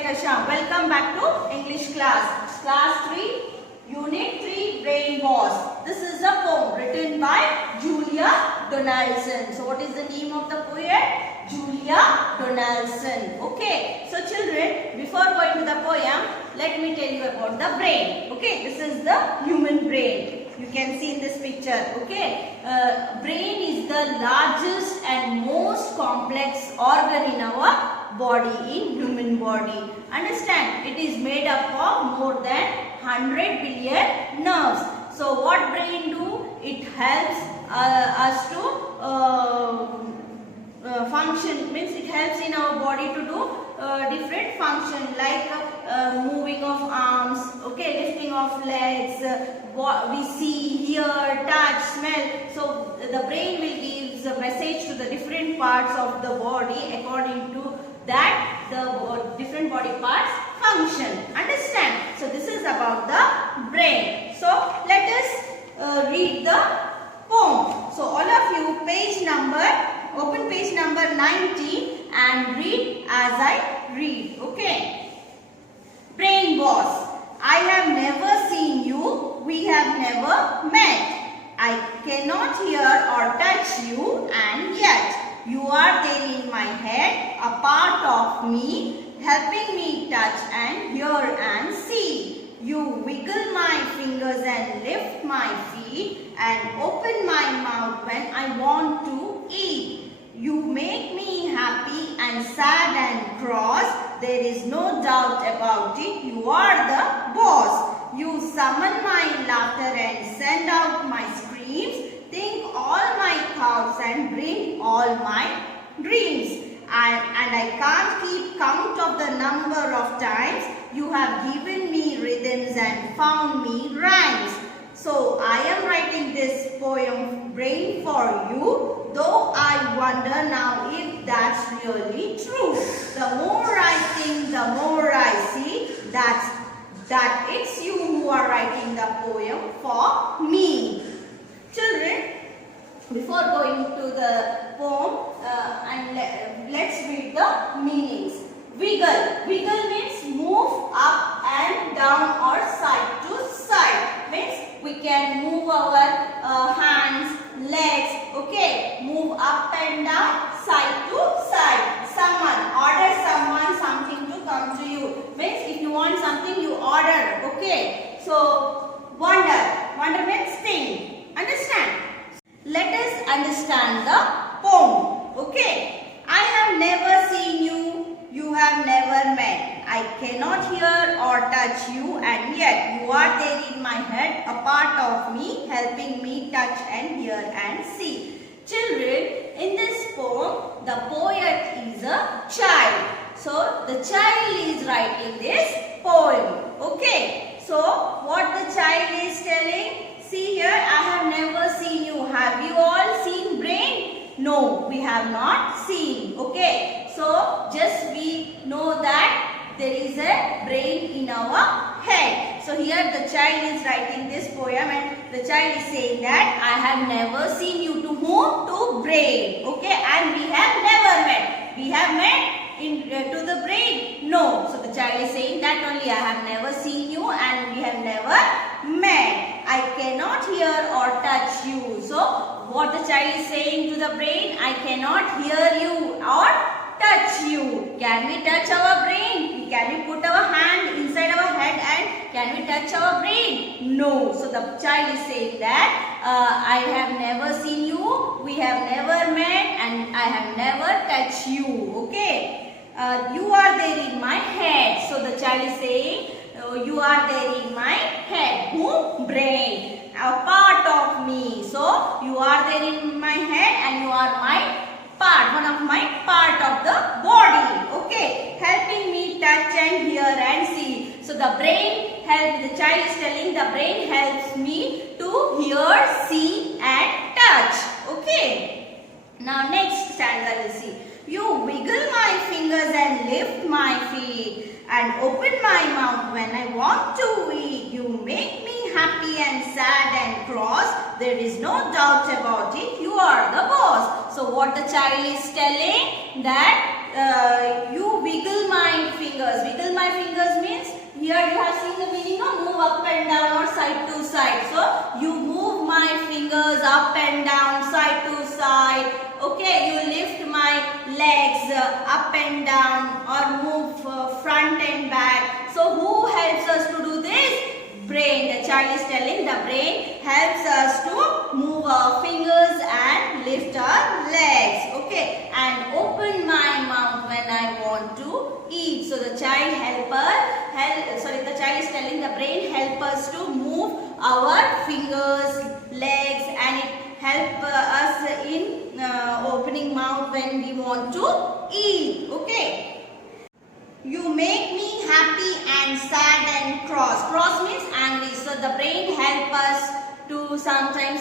Kasham. Welcome back to English class. Class 3, Unit 3, Brain Boss. This is a poem written by Julia Donaldson. So what is the name of the poet? Julia Donaldson. Okay. So children, before going to the poem, let me tell you about the brain. Okay. This is the human brain. You can see in this picture. Okay. Brain is the largest and most complex organ in our body, in human body. Understand? It is made up of more than 100 billion nerves. So what brain do? It helps us to function, means it helps in our body to do different function like moving of arms, okay, lifting of legs, what we see, hear, touch, smell. So the brain will give the message to the different parts of the body according to that the different body parts function. Understand? So this is about the brain. So let us read the poem. So all of you, open page number 90 and read as I read. Okay. Brain boss, I have never seen you, we have never met. I cannot hear or touch you, and yet you are there in my head, a part of me, helping me touch and hear and see. You wiggle my fingers and lift my feet and open my mouth when I want to eat. You make me happy and sad and cross. There is no doubt about it. You are the boss. You summon my laughter and send out my screams. Think all my thoughts and bring all my dreams. And I can't keep count of the number of times you have given me rhythms and found me rhymes. So I am writing this poem, Brain, for you, though I wonder now if that's really true. The more I think, the more I see that it's you who are writing the poem for me. Children, before going to the poem, let's read the meanings. Wiggle. Wiggle means move up and down or side to side. Means we can move our hands, legs, okay. Move up and down, side to side. Summon. Order someone something to come to you. Means if you want something, you order, okay. So, wonder. Wonder means think. Understand? Let us understand the poem. Okay. I have never seen you, you have never met. I cannot hear or touch you, and yet you are there in my head, a part of me, helping me touch and hear and see. Children, in this poem, the poet is a child. So, the child is writing this poem. Okay. So, what the child is telling? See here, I have never seen you. Have you all seen brain? No, we have not seen. Okay. So, just we know that there is a brain in our head. So, here the child is writing this poem and the child is saying that I have never seen you. To whom? To brain. Okay. And we have never met. We have met to the brain? No. So, the child is saying that only I have never seen you and we have never met. I cannot hear or touch you. So, what the child is saying to the brain? I cannot hear you or touch you. Can we touch our brain? Can we put our hand inside our head and can we touch our brain? No. So, the child is saying that I have never seen you, we have never met and I have never touched you. Okay. You are there in my head. So, the child is saying you are there in my head. Who? Brain. A part of me. So, you are there in my head and you are my part. One of my part of the body. Okay. Helping me touch and hear and see. So, the brain helps, the child is telling the brain helps me to hear, see and touch. Okay. Now, next stanza will see. You wiggle my fingers and lift my feet and open my mouth when I want to eat. You make me happy and sad and cross. There is no doubt about it. You are the boss. So what the child is telling that you wiggle my fingers. Wiggle and down or side to side. So you move my fingers up and down, side to side. Okay, you lift my legs up and down or move front and back. So who helps us to do this? Brain. The child is telling the brain helps us to move our fingers and lift our legs. Okay, and open my mouth when I want to eat. So the child the child is telling the brain help us to move our fingers, legs, and it help us in opening mouth when we want to eat. Okay. You make me happy and sad and cross. Cross means angry. So the brain help us to sometimes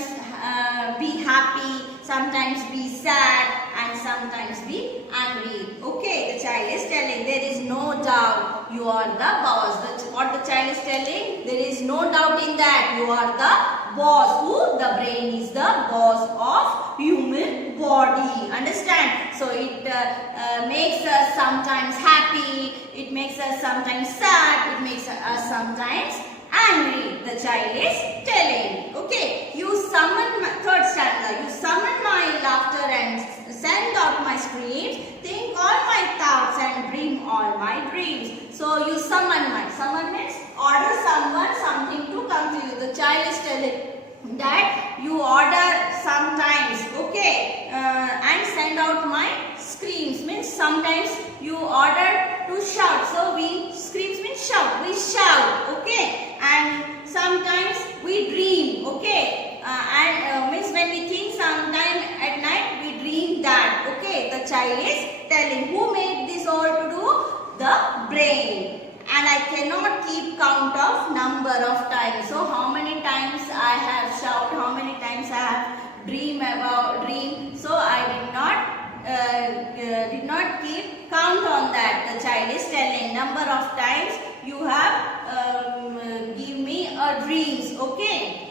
be happy, sometimes be sad, and sometimes be angry. Okay, the child is telling there is no doubt you are the boss. What the child is telling? There is no doubt in that you are the boss. Who? The brain is the boss of human body. Understand? So it makes us sometimes happy, it makes us sometimes sad, it makes us sometimes angry. The child is telling. Okay, you summon my third stanza. You summon my laughter and send out my screams. Think all my thoughts and dream all my dreams. So you summon means order someone something to come to you. The child is telling that you order sometimes, okay, and send out my screams means sometimes you order to shout. So we screams means shout. We shout, okay, and sometimes we dream, okay, and means when we think sometime at night we dream that. Okay, the child is telling. Who made this all to do? The brain. And I cannot keep count of number of times. So how many times I have shout, how many times I have dream. So I did not keep count on that. The child is telling number of times you have give me a dreams. Okay.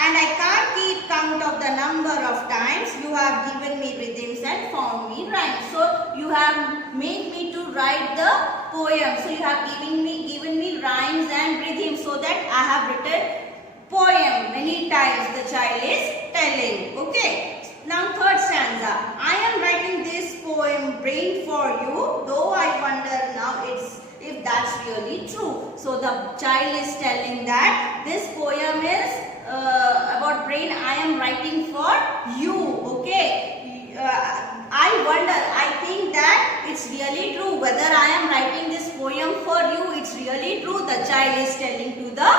And I can't keep count of the number of times you have given me rhythms and found me rhymes. So you have made me to write the poem. So you have given me rhymes and rhythms so that I have written poem many times. The child is telling. Okay. Now third stanza. I am writing this poem, brain, for you. Though I wonder now if that's really true. So the child is telling that this poem is about brain. I am writing for you. Okay. I wonder, I think that it's really true. Whether I am writing this poem for you, it's really true. The child is telling to the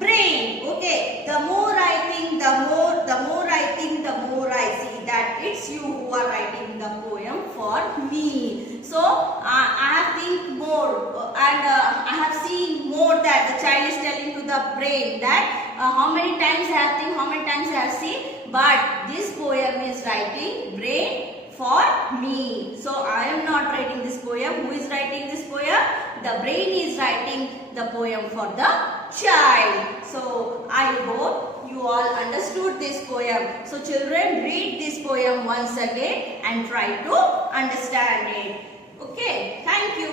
brain. Okay. The more I think, the more I think, the more I see that it's you who are writing the poem for me. So I have think more and I have seen more that the child is telling to the brain that how many times I have think, how many times I have seen, but this poem is writing brain for me. So I am not writing this poem. Who is writing this poem? The brain is writing the poem for the child. So I hope you all understood this poem. So children, read this poem once again and try to understand it. Okay, thank you.